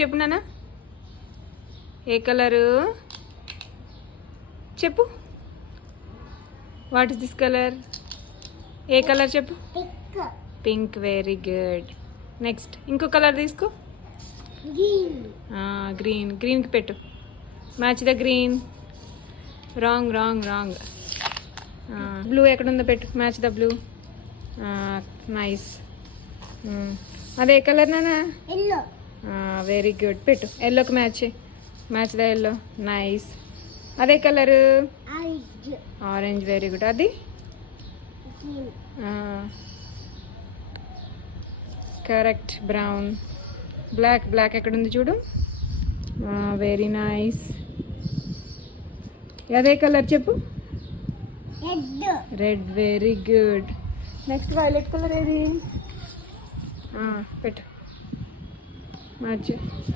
చెప్పు నాన్న, ఏ కలరు చెప్పు. What is this colour? A colour చెప్పు. పింక్. Very good. నెక్స్ట్ ఇంకో కలర్ తీసుకో. గ్రీన్. గ్రీన్కి పెట్టు. Match the green. Wrong wrong wrong. Blue ఎక్కడుందో పెట్టు. Match the blue. నైస్. అదే కలర్ నానా? Very good. పెట్టు. ఎల్లోకి match. Match the yellow. Nice. అదే కలరు? ఆరెంజ్. Very good. అది కరెక్ట్. బ్రౌన్. బ్లాక్. బ్లాక్ ఎక్కడుంది చూడు. Very nice. అదే కలర్ చెప్పు. Red. Very good. Next violet colour ఏది? పెట్టు. మ్యాచ్.